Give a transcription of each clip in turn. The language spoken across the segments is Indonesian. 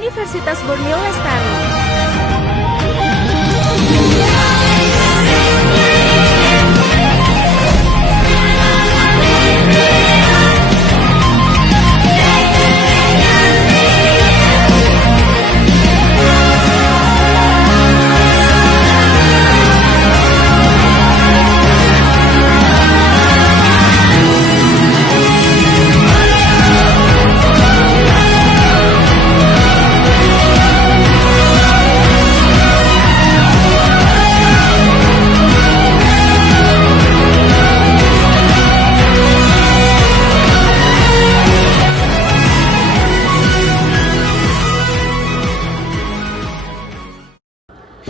Universitas Borneo Lestari.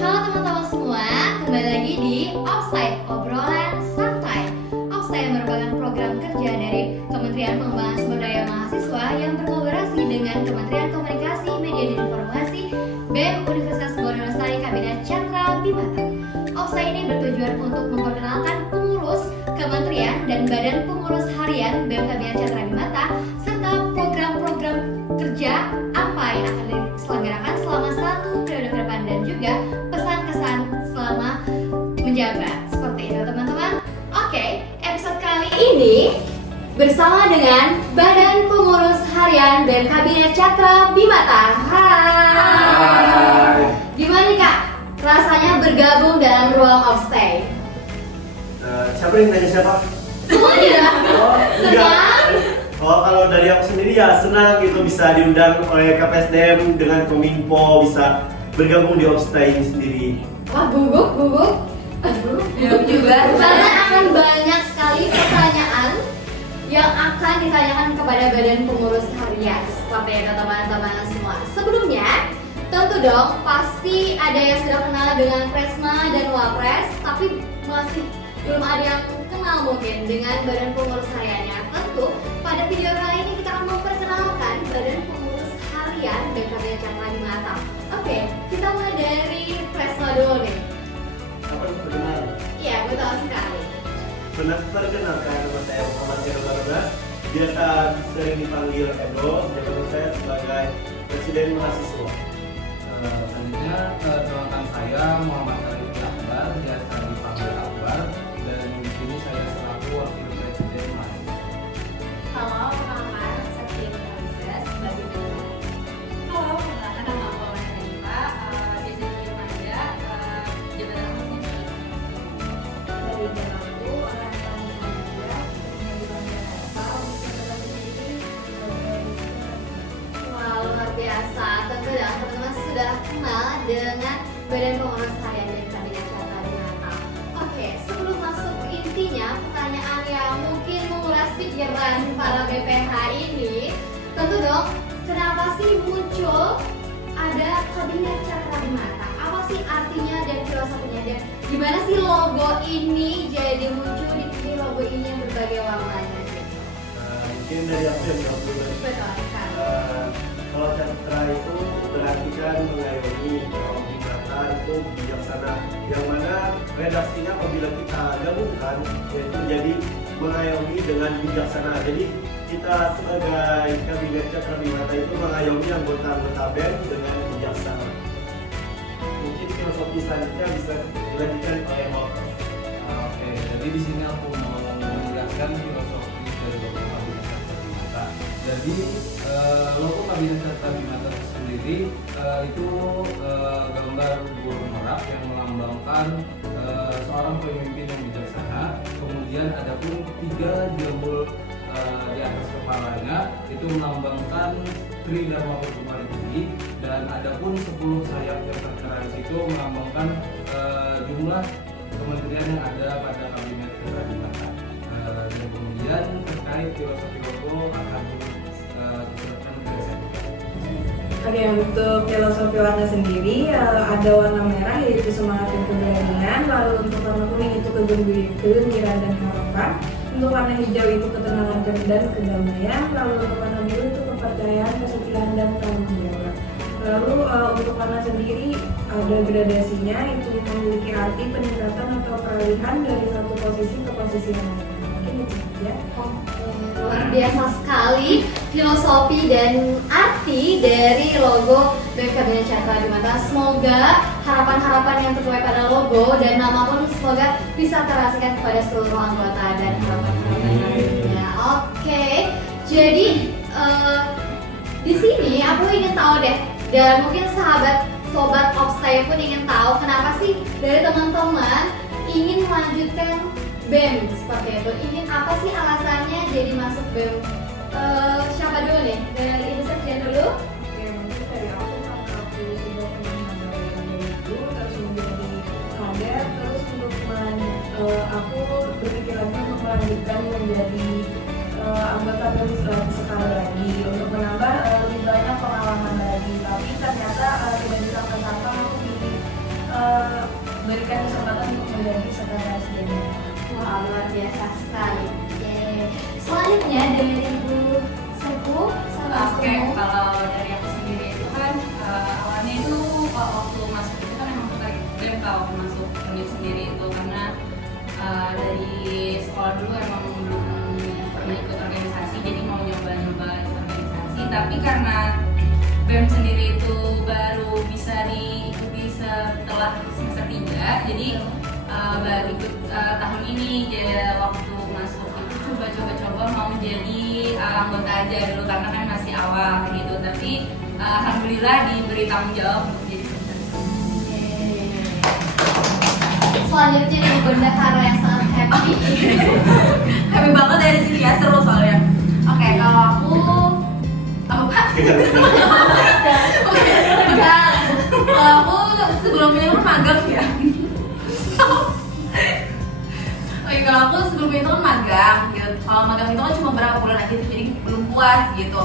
Halo teman-teman semua, kembali lagi di Offside, obrolan santai. Offside merupakan program kerja dari Kementerian Pengembangan Sumber Daya Mahasiswa yang berkolaborasi dengan Kementerian Komunikasi, Media dan Informasi, BEM Universitas Borneo Lestari Kabinet Cakra Bimata. Offside ini bertujuan untuk memperkenalkan pengurus kementerian dan badan pengurus harian BEM Kabinet Cakra Bimata serta program-program kerja apa yang akan diselenggarakan selama 1 periode ke depan dan juga pesan-kesan selama menjabat. Seperti itu teman-teman. Oke, episode kali ini bersama dengan Badan Pengurus Harian BEM Kabinet Cakra Bimata. Hai. Gimana nih Kak? Rasanya bergabung dalam ruang offstage? Siapa yang nanya siapa? Semuanya. Senang? Oh, kalau dari aku sendiri ya senang gitu bisa diundang oleh KPSDM dengan Kominfo, bisa bergabung di offstage ini sendiri. Wah, gugup. Gugup juga. Karena akan banyak sekali pertanyaan yang akan ditanyakan kepada Badan Pengurus Harian. Seperti itu teman-teman semua. Sebelumnya, tentu dong pasti ada yang sudah kenal dengan Presma dan Wapres, tapi masih belum ada yang kenal mungkin dengan Badan Pengurus Hariannya. Tentu pada video kali ini kita akan memperkenalkan Badan Pengurus Harian BEM Kabinet Cakra Bimata. Oke, kita mulai dari Presma dulu nih. Apa yang perkenal? Iya, betul sekali. Perkenalkan, nama saya Muhammad Khairul Barabas. Biasa sering dipanggil Edo, jabatan saya sebagai Presiden Mahasiswa. Selanjutnya perkenalkan saya Muhammad Khalid Akbar, biasa dipanggil Akbar, dan di sini saya selaku Wakil Presiden mahasiswa. Halo, perkenalkan saya Tia Nurhaliza sebagai Bintang. Halo, perkenalkan nama aku Alana Hanifa, biasa dipanggil Manja, jabatan mahasiswa. Dari Jakarta, orang yang saya Wah, luar biasa. Tentu ya, teman-teman sudah kenal dengan Badan Pengurus Harian BEM Kabinet Cakra Bimata. Oke, sebelum masuk ke intinya, pertanyaan yang mungkin menguras pikiran para BPH ini, tentu dong, kenapa sih muncul ada Kabinet Cakra Bimata? Apa sih artinya dan filosofinya? Dan gimana sih logo ini jadi muncul di logo ini yang berbagai warnanya? Mungkin dari aku yang jawab dulu. Betul sekali. Kalau Cakra itu berartikan mengayomi, kalau Bimata itu bijaksana. Yang mana redaksinya apabila kita gabungkan yaitu jadi mengayomi dengan bijaksana. Jadi kita sebagai Kabinet Cakra Bimata itu mengayomi anggota-anggota BEM dengan bijaksana. Mungkin filosofi selanjutnya bisa dilanjutkan oleh Bapak. Oke, jadi di sini aku mau menjelaskan filosofi dari logo Kabinet Cakra Bimata. Jadi logo Kabinet Cakra Bimata sendiri itu gambar burung merak yang melambangkan seorang pemimpin yang bijaksana. Kemudian ada pun 3 jambul di atas kepalanya itu melambangkan Tri Dharma Perkumari Tinggi, dan ada pun 10 sayap yang tertera di situ melambangkan jumlah kementerian yang ada pada Kabinet Cakra Bimata. Dan kemudian terkait filosofi logo akan diserahkan ke saya. Oke, untuk filosofi warna sendiri ada warna merah yaitu semangat dan keberanian, lalu untuk warna kuning itu kegembiraan dan harapan, untuk warna hijau itu ketenangan dan kedamaian, lalu untuk warna biru itu kepercayaan, kesetiaan dan tanggung jawab. Lalu untuk warna sendiri ada gradasinya, itu memiliki arti peningkatan atau peralihan dari satu posisi ke posisi yang lain. Mungkin itu saja. Luar biasa sekali filosofi dan arti dari logo dari Kabinet Cakra Bimata. Semoga harapan-harapan yang tertuai pada logo dan nama pun semoga bisa terasikan kepada seluruh anggota dan harapan-harapan lainnya. Oke, jadi di sini aku ingin tahu deh, dan mungkin sobat Opsai pun ingin tahu kenapa sih dari teman-teman ingin melanjutkan BEM seperti itu. Ingin apa sih alasannya jadi masuk BEM? Siapa dulu nih? Dari Ibu Sekjen dulu? Oke, mungkin dari aku karena aku sudah pernah mengambil itu, terus menjadi kader, terus aku berpikirannya untuk melanjutkan menjadi anggota BEM sekali lagi untuk menambah lebih banyak pengalaman lagi. Tapi ternyata tidak disangka-sangka aku diberikan kesempatan untuk menjadi sekretaris BEM. Wah, luar biasa sekali. Selanjutnya dari Ibu Sepu sama Oke, kalau dari aku sendiri itu kan awalnya itu waktu masuk itu kan emang tertarik BEM waktu masuk univ sendiri itu karena dari sekolah dulu emang belum pernah ikut organisasi, jadi mau nyoba-nyoba ikut organisasi. Tapi karena BEM sendiri itu baru bisa diikuti setelah semester 3, jadi baru ikut tahun ini. Jadi waktu masuk itu coba-coba mau jadi anggota aja dulu karena kan masih awal gitu. Tapi alhamdulillah diberi tanggung jawab untuk jadi sekretaris. Selanjutnya nih Bunda Kara yang sangat happy. Happy banget dari sini ya, seru soalnya. Oke, kalau aku apa? Kalau aku sebelumnya kan magang ya. Oke, kalau aku sebelumnya itu kan magang gitu. Kalau magang itu kan cuma berapa bulan aja, jadi belum puas gitu.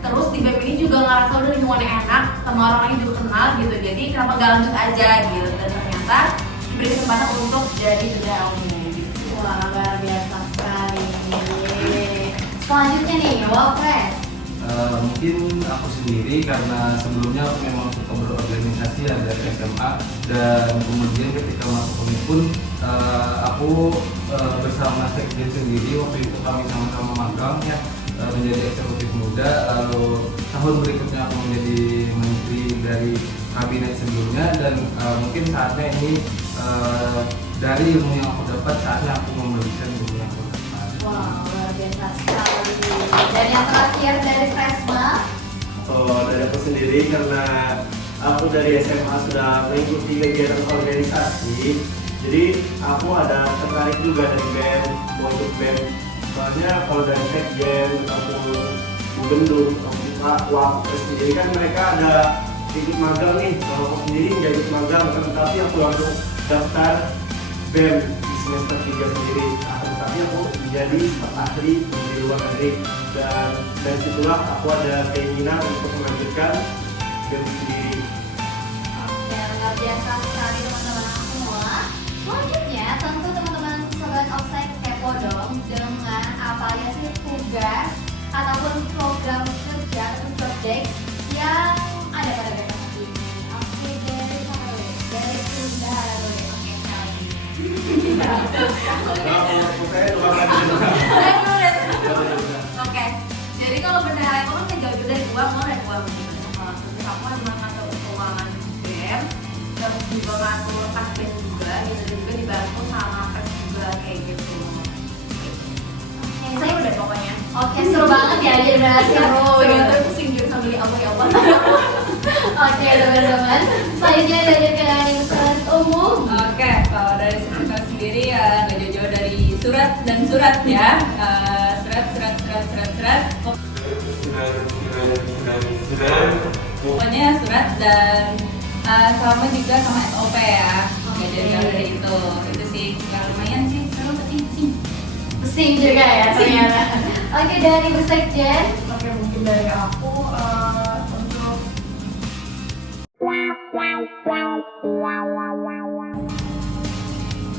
Terus di BEM ini juga ngerasa udah lingkungannya enak, sama orang-orangnya juga kenal gitu. Jadi kenapa gak lanjut aja gitu. Dan ternyata diberi kesempatan untuk jadi bendahara umum gitu. Wah, luar biasa sekali. Selanjutnya nih, Wapres. Mungkin aku sendiri karena sebelumnya aku memang suka berorganisasi ya dari SMA, dan kemudian ketika masuk univ pun aku bersama sekjen sendiri waktu itu kami sama-sama magang ya, menjadi eksekutif muda. Lalu tahun berikutnya aku menjadi menteri dari kabinet sebelumnya, dan mungkin saatnya ini dari ilmu yang aku dapat saatnya aku memberikan ilmu yang aku dapat. Wow, luar biasa sekali. Dan yang terakhir dari Fresma. Dari aku sendiri karena aku dari SMA sudah mengikuti kegiatan organisasi, jadi aku ada tertarik juga dari BEM, mau ikut BEM. Soalnya kalau dari sekjen ataupun gubernur ataupun wakil sendiri kan mereka ada ikut magang nih. Kalau aku sendiri nggak ikut magang, tapi aku langsung daftar BEM di semester 3 sendiri. Tapi aku menjadi staf ahli di luar negeri, dan dari situlah aku ada keinginan untuk melanjutkan BEM sendiri. Oke, luar biasa sekali teman-teman semua. Selanjutnya tentu teman-teman sobat Offside kepo dong dengan apa aja sih tugas ataupun program kerja atau project yang ada pada BEM ini. Oke, dari mana dulu? Dari Bunda dulu. Oke, sekali. Oke, jadi kalau bendahara itu kan jauh-jauh dari uang, mau dari uang gitu. Terus aku cuma ngatur keuangan BEM, terus juga ngatur kas BEM juga, gitu, dan juga dibantu sama pers juga kayak gitu. Oke, Seru deh pokoknya. Oke, seru banget ya, jadi benar seru gitu. Terus pusing juga sambil ya Allah ya Allah. Oke, teman-teman. Selanjutnya dari kendaraan surat umum. Oke, kalau dari kita sendiri ya nggak jauh-jauh dari surat dan surat ya. Surat. Pokoknya surat dan sama juga sama SOP ya. Nggak jauh-jauh dari itu. Itu sih nggak lumayan sih. Seru tapi pusing. Pusing juga ya ternyata. Oke, dari Bu Sekjen. Oke, mungkin dari aku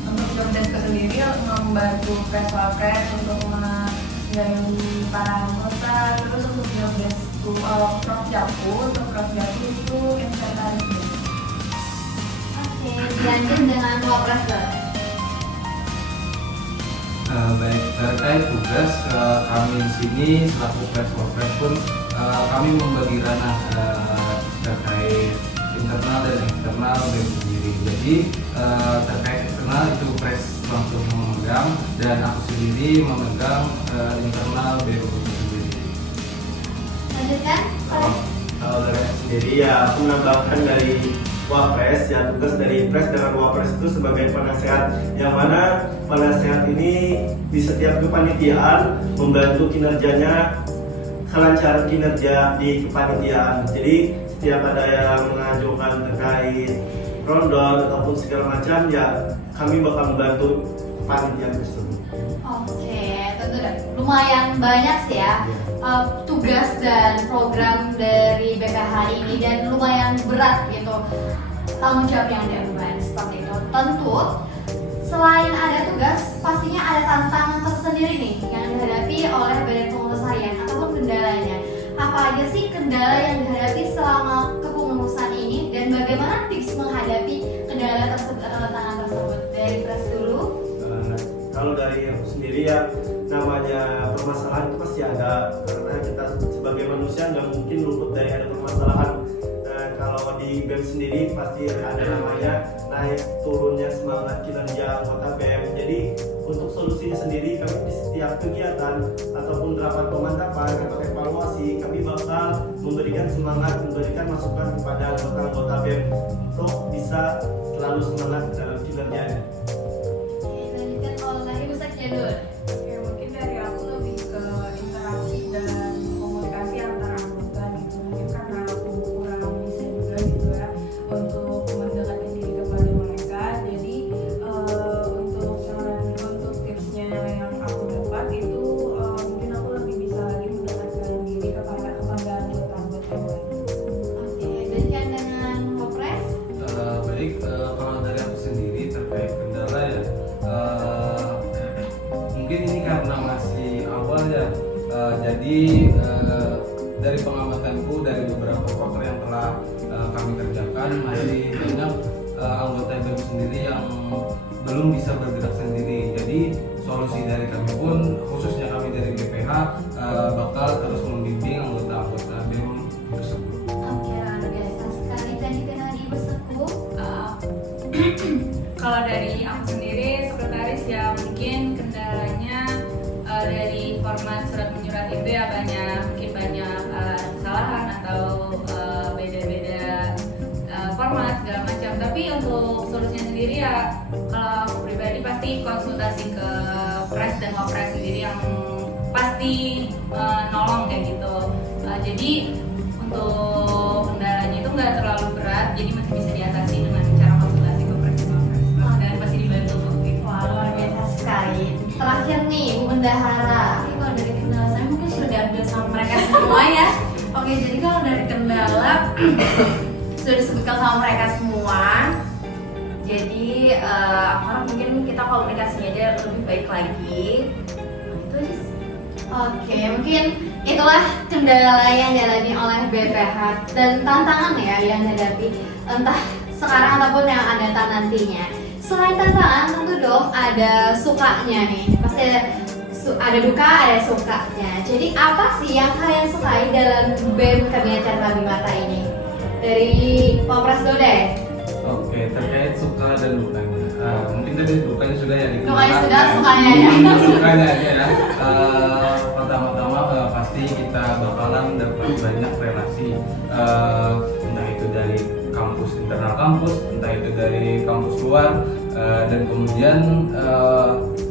untuk jobdesk sendiri membantu pres-wapres untuk menyayangi para anggota. Terus untuk jobdesk Prof Japu, itu inventaris. Oke, dilanjut dengan Wapres. Baik, terkait tugas kami di sini selaku pres wapres pun kami membagi ranah terkait internal dan eksternal BEM sendiri. Jadi terkait eksternal itu Pres langsung memegang dan aku sendiri memegang internal BEM itu sendiri. Lanjutkan. Kalau dari aku sendiri ya aku menambahkan dari Wapres ya, tugas dari Pres dengan Wapres itu sebagai penasehat, yang mana penasehat ini di setiap kepanitiaan membantu kinerjanya, kelancaran kinerja di kepanitiaan. Jadi setiap ada yang mengajukan terkait rondon ataupun segala macam ya kami bakal membantu panitia tersebut. Oke, tentu lumayan banyak sih ya tugas dan program dari BPH ini, dan lumayan berat gitu tanggung jawab yang diemban seperti itu. Tentu selain ada tugas, pastinya ada tantangan tersendiri nih yang dihadapi oleh Badan Pengurus Harian ataupun kendalanya. Apa aja sih kendala yang dihadapi selama kepengurusan ini, dan bagaimana tips menghadapi kendala tersebut atau tantangan tersebut? Dari Pres dulu. Kalau dari aku sendiri ya, namanya permasalahan itu pasti ada, karena kita sebagai manusia nggak mungkin luput dari ada permasalahan. Kalau di BEM sendiri pasti ada namanya naik turunnya semangat kinerja anggota BEM. Jadi untuk solusinya sendiri, kami di setiap kegiatan ataupun rapat pemantapan, rapat evaluasi, kami bakal memberikan semangat, memberikan masukan kepada anggota BEM untuk bisa selalu semangat dalam kinerjanya. Oke, mungkin dari aku lebih ke interaksi dan komunikasi antar anggota gitu. Mungkin karena aku kurang bisa juga gitu ya untuk mendekatkan diri kepada mereka. Jadi untuk tipsnya yang aku dapat itu mungkin aku lebih bisa lagi mendekatkan diri kepada anggota-anggota yang lain. Oke, dan dengan Wapres? Baik, kalau dari aku sendiri terkait kendala ya, mungkin ini karena masih awal ya, jadi dari pengamatanku dari beberapa proker yang telah kami kerjakan, masih banyak anggota BEM sendiri yang belum bisa bergerak sendiri. Jadi solusi dari kami pun, khususnya kami dari BPH, bakal terus membimbing anggota-anggota BEM tersebut. Oke, luar biasa sekali. Tadi kenal di Beseku. Kalau dari aku sendiri sekretaris ya, mungkin kendalanya dari format surat menyurat itu ya mungkin banyak kesalahan atau beda-beda format segala macam. Tapi untuk solusinya sendiri ya, kalau aku pribadi pasti konsultasi ke Pres dan Wapres sendiri yang pasti nolong kayak gitu. Jadi untuk kendalanya itu nggak terlalu berat, jadi masih bisa diatasi dengan cara konsultasi ke Pres dan Wapres, dan pasti dibantu kok gitu. Wah, luar biasa sekali. Terakhir nih, Bu Bendahara. Ini kalau dari kendala saya mungkin sudah diambil sama mereka semua ya. Oke, jadi kalau dari kendala sudah disebutkan sama mereka semua. Jadi aku harap mungkin kita komunikasinya aja lebih baik lagi. Nah, itu aja sih. Oke, mungkin itulah kendala yang dialami oleh BPH dan tantangan ya yang dihadapi entah sekarang ataupun yang akan datang nantinya. Selain tantangan, tentu dong ada sukanya nih. Pasti ada duka, ada sukanya. Jadi apa sih yang kalian sukai dalam BEM Kabinet Chandra Bimata ini? Dari Wapres dulu deh. Oke, terkait suka dan dukanya. Mungkin tadi dukanya sudah ya dikenakan. Dukanya sudah, sukanya ya. Sukanya aja ya. Pertama-tama pasti kita bakalan dapat banyak relasi, entah itu dari kampus, internal kampus, entah itu dari kampus luar, dan kemudian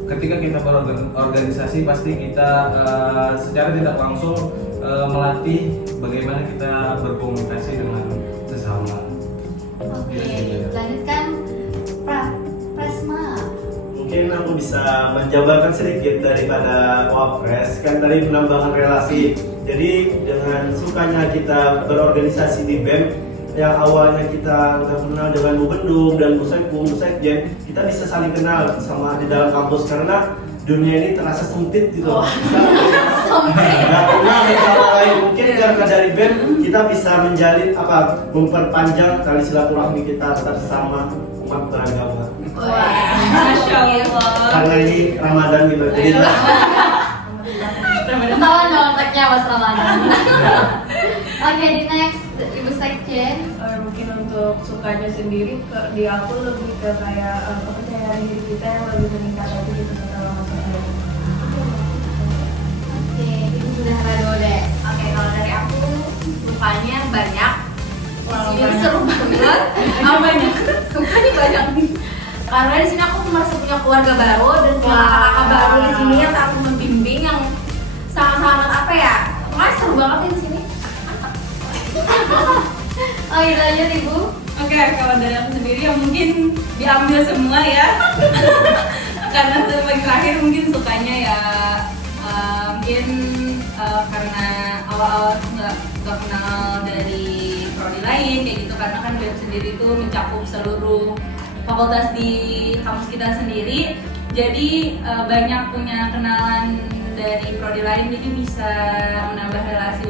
ketika kita berorganisasi pasti kita secara tidak langsung melatih bagaimana kita berkomunikasi dengan sesama. Oke, lanjutkan Presma. Mungkin aku bisa menjabarkan sedikit daripada Wapres, kan tadi penambahan relasi. Jadi dengan sukanya kita berorganisasi di BEM, yang awalnya kita nggak kenal dengan Bu Bendung dan Bu Sekjen, kita bisa saling kenal sama di dalam kampus karena dunia ini terasa sempit gitu. Nggak kenal sama lain, mungkin karena dari BEM kita bisa menjalin memperpanjang tali silaturahmi kita bersama umat beragama. Wah, Masya Allah. Karena ini Ramadan gitu, jadi ketahuan dong tagnya Mas Ramadan. Oke, di next Ibu Sekjen. Jen? Mungkin untuk sukanya sendiri di aku lebih ke kayak kepercayaan diri kita yang lebih meningkat aja gitu setelah masuk BPH. Oke, itu sudah rado deh. Oke, kalau dari aku sukanya banyak. Ini Banyak. seru banget. Banyak. Sukanya banyak. Karena di sini aku merasa punya keluarga baru dan punya Wah. kakak baru di sini yang saling membimbing yang sangat-sangat apa ya? Pokoknya seru banget di sini. Oh iya, lanjut Ibu. Oke, kalau dari aku sendiri ya mungkin diambil semua ya. Karena sebagai terakhir mungkin sukanya ya mungkin karena awal-awal nggak kenal dari prodi lain kayak gitu, karena kan BEM sendiri itu mencakup seluruh fakultas di kampus kita sendiri. Jadi banyak punya kenalan dari prodi lain, jadi bisa menambah relasi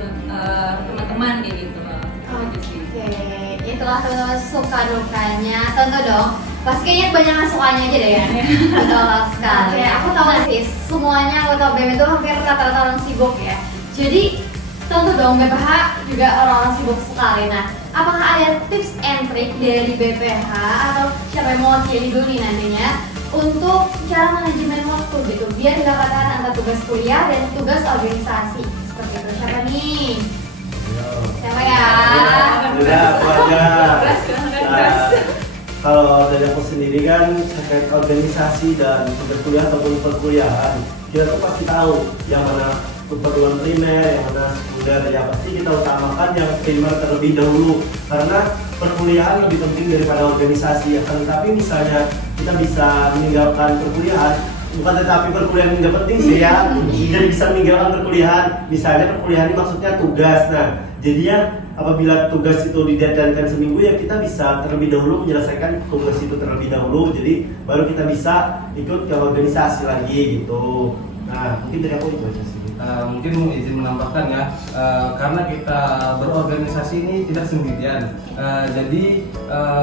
teman-teman kayak gitu. Gitu sih. Oke, itulah teman-teman suka dukanya. Tentu dong, pasti kayaknya kebanyakan sukanya aja deh ya. Betul sekali. Oke, aku tahu sih semuanya anggota BEM itu hampir rata-rata orang sibuk ya. Jadi tentu dong BPH juga orang-orang sibuk sekali. Nah, apakah ada tips and trick dari BPH atau siapa yang mau wakili dulu nih nantinya untuk cara manajemen waktu gitu biar didapatkan antara tugas kuliah dan tugas organisasi seperti itu? Siapa nih? Siapa ya? Udah, aku aja. Nah, kalau dari aku sendiri kan terkait organisasi dan tugas kuliah ataupun perkuliahan, kita tuh pasti tahu yang mana keperluan primer, yang mana sekunder. Ya pasti kita utamakan yang primer terlebih dahulu karena perkuliahan lebih penting daripada organisasi. Akan tetapi misalnya kita bisa meninggalkan perkuliahan, bukan tetapi perkuliahan nggak penting sih ya, jadi bisa meninggalkan perkuliahan. Misalnya perkuliahan ini maksudnya tugas. Nah, jadinya apabila tugas itu dideadline-kan seminggu ya kita bisa terlebih dahulu menyelesaikan tugas itu terlebih dahulu. Jadi baru kita bisa ikut ke organisasi lagi gitu. Nah, mungkin dari aku itu aja sih. Mungkin mau izin menambahkan ya, karena kita berorganisasi ini tidak sendirian. Jadi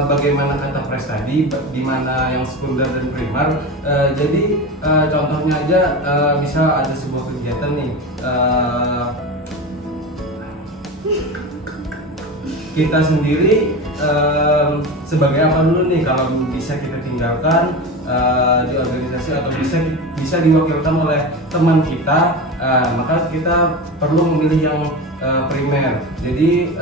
bagaimana kata Pres tadi, di mana yang sekunder dan primer. Jadi contohnya aja, misal ada sebuah kegiatan nih, kita sendiri sebagai apa dulu nih kalau bisa kita tinggalkan di organisasi atau bisa diwakilkan oleh teman kita, maka kita perlu memilih yang primer. Jadi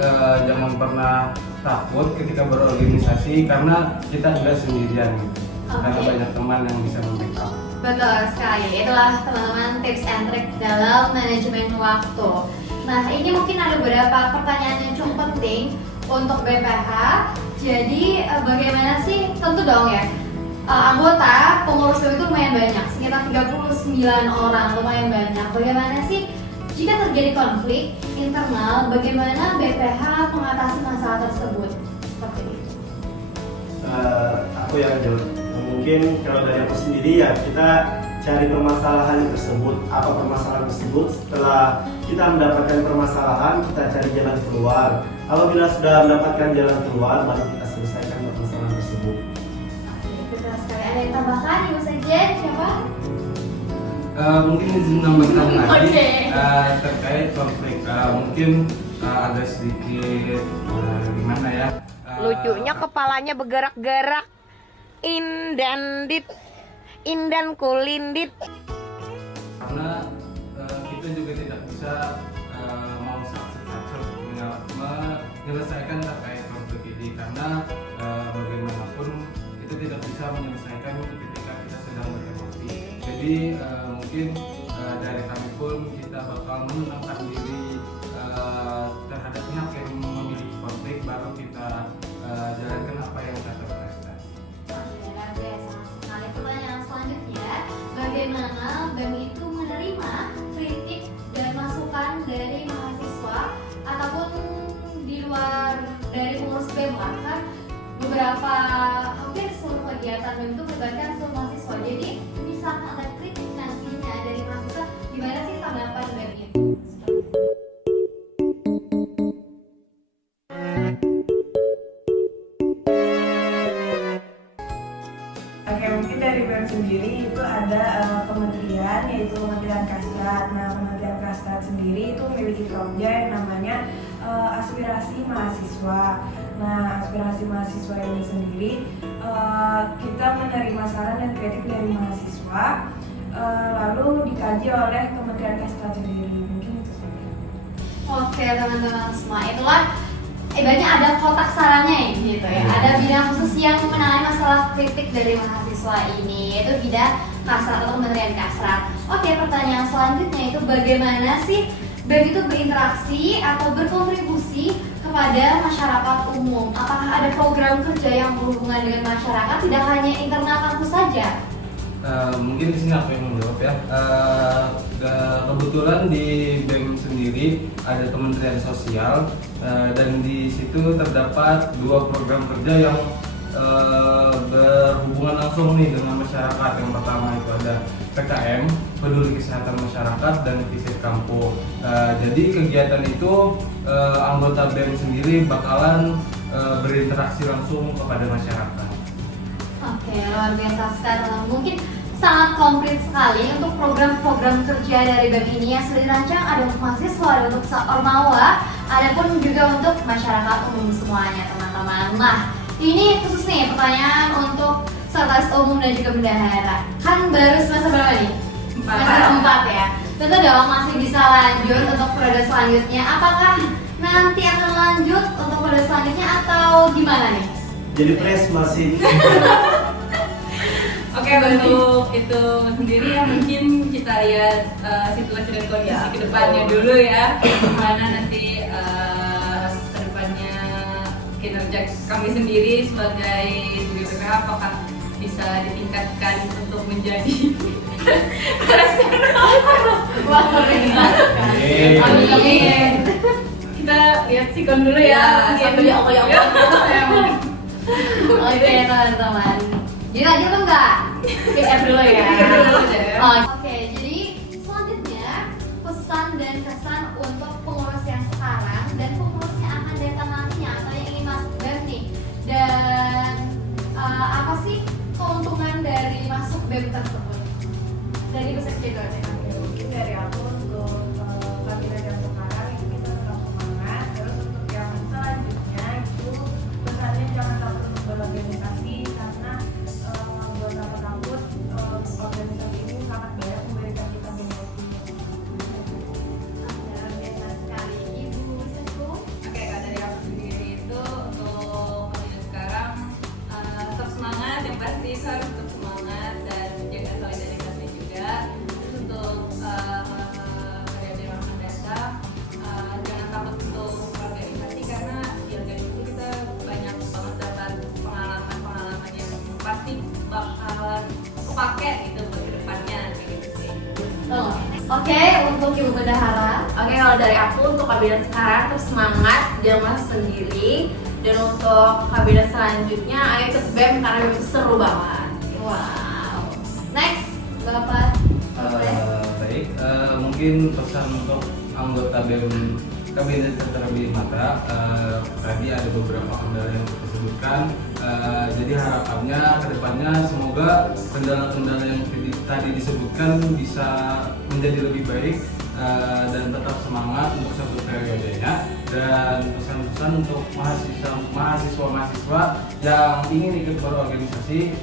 jangan pernah takut ketika berorganisasi karena kita enggak sendirian gitu. Karena banyak teman yang bisa membackup. Betul sekali, itulah teman-teman tips and trick dalam manajemen waktu. Nah, ini mungkin ada beberapa pertanyaan yang cukup penting untuk BPH. Jadi bagaimana sih, tentu dong ya, anggota pengurus BEM itu lumayan banyak, sekitar 39 orang, lumayan banyak. Bagaimana sih jika terjadi konflik internal, bagaimana BPH mengatasi masalah tersebut? Seperti itu. Aku yang jawab. Mungkin kalau dari aku sendiri ya kita cari permasalahan tersebut. Apa permasalahan tersebut? Setelah kita mendapatkan permasalahan, kita cari jalan keluar. Apabila sudah mendapatkan jalan keluar, baru kita selesaikan permasalahan tersebut. Betul sekali. Ada yang tambahkan, Ibu Sekjen, siapa? Mungkin izin menambahkan lagi Oke. terkait konflik. Mungkin ada sedikit gimana ya? Lucunya kepalanya bergerak-gerak. Indan kulindit. Karena kita juga tidak bisa mau saksut menyelesaikan terkait konflik ini, karena bagaimanapun kita tidak bisa menyelesaikan itu ketika kita sedang beremosi. Jadi mungkin dari kami pun kita bakal menenangkan diri terhadap pihak yang memiliki konflik, baru kita jalankan apa yang kita terprestasi. Pertanyaan selanjutnya, bagaimana BEM itu menerima kritik dan masukan dari mahasiswa ataupun di luar dari pengurus BEM lah, kan beberapa hampir seluruh kegiatan BEM itu melibatkan seluruh mahasiswa. Jadi misalkan ada kritik nantinya dari mahasiswa, gimana sih tanggapan BEM itu? Oke, mungkin dari BEM sendiri itu ada kementerian, yaitu Kementerian Kasrat. Nah, Kementerian Kasrat sendiri itu memiliki program yang namanya aspirasi mahasiswa. Nah, aspirasi mahasiswa ini sendiri, kita menerima saran dan kritik dari mahasiswa, lalu dikaji oleh Kementerian Kestra sendiri. Mungkin itu saja. Oke teman-teman semua, itulah ibaratnya ada kotak sarannya gitu ya. Ada bidang khusus yang menangani masalah kritik dari mahasiswa ini, yaitu bidang Kasrat atau Kementerian Kasrat. Oke, pertanyaan selanjutnya itu bagaimana sih BEM itu berinteraksi atau berkontribusi kepada masyarakat umum? Apakah ada program kerja yang berhubungan dengan masyarakat, tidak hanya internal kampus saja? Mungkin di sini aku yang menjawab ya. Kebetulan di BEM sendiri ada Kementerian Sosial dan di situ terdapat 2 program kerja yang berhubungan langsung nih dengan masyarakat. Yang pertama itu ada PKM, Peduli Kesehatan Masyarakat, dan Visit Kampus. Jadi kegiatan itu anggota BEM sendiri bakalan berinteraksi langsung kepada masyarakat. Oke, luar biasa sekali. Mungkin sangat komplit sekali untuk program-program kerja dari BEM ini yang sudah dirancang, ada untuk mahasiswa, ada untuk ormawa, ada pun juga untuk masyarakat umum semuanya teman-teman. Nah, ini khusus nih pertanyaan untuk sekretaris umum dan juga bendahara. Kan baru semester berapa nih? Semester 4 ya. Tentu dong masih bisa lanjut untuk periode selanjutnya. Apakah nanti akan lanjut untuk periode selanjutnya atau gimana nih? Jadi pres masih. Oke, untuk itu sendiri ya mungkin kita lihat situasi dan kondisi kedepannya dulu ya, gimana nanti kedepannya kinerja kami sendiri sebagai BPPH apakah bisa ditingkatkan untuk menjadi Amin. Kita lihat sikon dulu ya. Sambil ya Allah. Oke teman-teman. Jadi lanjut apa enggak? Pikir dulu ya. Oke, jadi selanjutnya pesan dan kesan untuk pengurus yang sekarang dan pengurus yang akan datang nantinya atau yang ingin masuk BEM nih. Dan apa sih keuntungan dari masuk BEM tersebut? Dari pesan juga deh. Mungkin dari aku untuk kabinet yang sekarang itu kita tetap semangat. Terus untuk yang selanjutnya itu pesannya jangan takut untuk berorganisasi, karena buat apa takut, organisasi ini sangat banyak memberikan kita benefit. Luar biasa sekali, Ibu Seku. Oke, Kak, dari aku sendiri itu untuk kabinet sekarang tetap semangat, yang pasti harus tetap semangat dan jaga solidaritasnya juga. Terus untuk periode yang akan datang, jangan takut untuk organisasi karena di organisasi kita banyak banget dapat pengalaman-pengalaman yang pasti bakalan kepake gitu buat kedepannya kayak gitu sih. Oke, untuk Ibu Bendahara. Oke, kalau dari aku untuk kabinet sekarang terus semangat, jangan merasa sendiri. Dan untuk kabinet selanjutnya, ayo ikut BEM karena BEM itu seru banget. Wow. Next, Bapak. Baik, mungkin pesan untuk anggota BEM Kabinet Sentra Bimatra, tadi ada beberapa kendala yang disebutkan. Jadi harapannya kedepannya semoga kendala-kendala yang tadi disebutkan bisa menjadi lebih baik dan tetap semangat untuk satu periodenya. Dan pesan-pesan untuk mahasiswa-mahasiswa yang ingin ikut berorganisasi,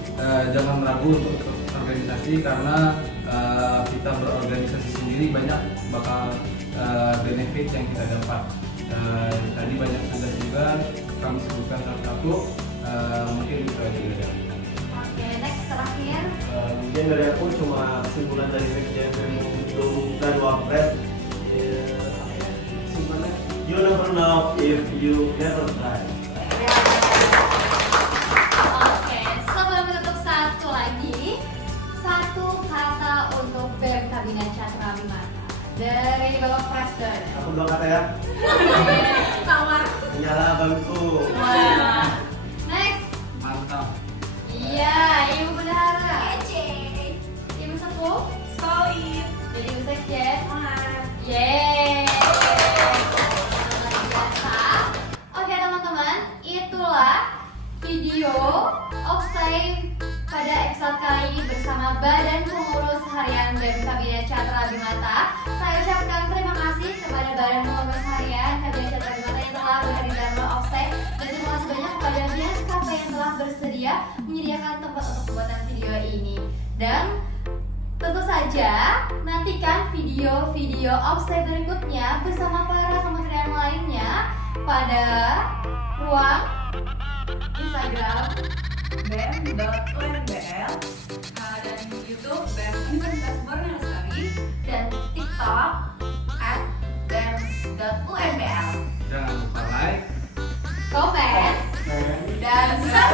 jangan ragu untuk ikut organisasi karena kita berorganisasi sendiri banyak bakal benefit yang kita dapat. Tadi banyak sudah juga kami sebutkan satu-satu, mungkin itu aja dari aku. Oke, next terakhir. Mungkin dari aku cuma kesimpulan dari sekjen dan Wapres. Simpelnya, you never know if you never try. Oke, sebelum menutup satu lagi, satu kata untuk BEM Kabinet Catra Bimatra dari Bapak Presiden. Aku 2 kata ya. Sama. Menyala abangku. Wah. Next. Mantap. Iya, Ibu Bendahara. Ibu Sepuh. Solid. Jadi Ibu Sekjen. Semangat. Yeay. Luar biasa. Oke teman-teman, itulah video Oxley pada episode kali ini bersama Badan Pengurus Harian BEM Kabinet Catra Bimatra. Saya ucapkan terima kasih kepada Badan Pengurus Harian Kabinet Catra Bimatra yang telah berhadir dalam Oxley, dan terima kasih banyak kepada Biaskap yang telah bersedia menyediakan tempat untuk pembuatan video ini. Dan tentu saja nantikan video-video offsite berikutnya bersama para kementerian lainnya pada ruang Instagram bem.unbl dan YouTube BEM Universitas Borneo Lestari. Dan TikTok @bem.unbl. Jangan lupa like, komen Dan subscribe.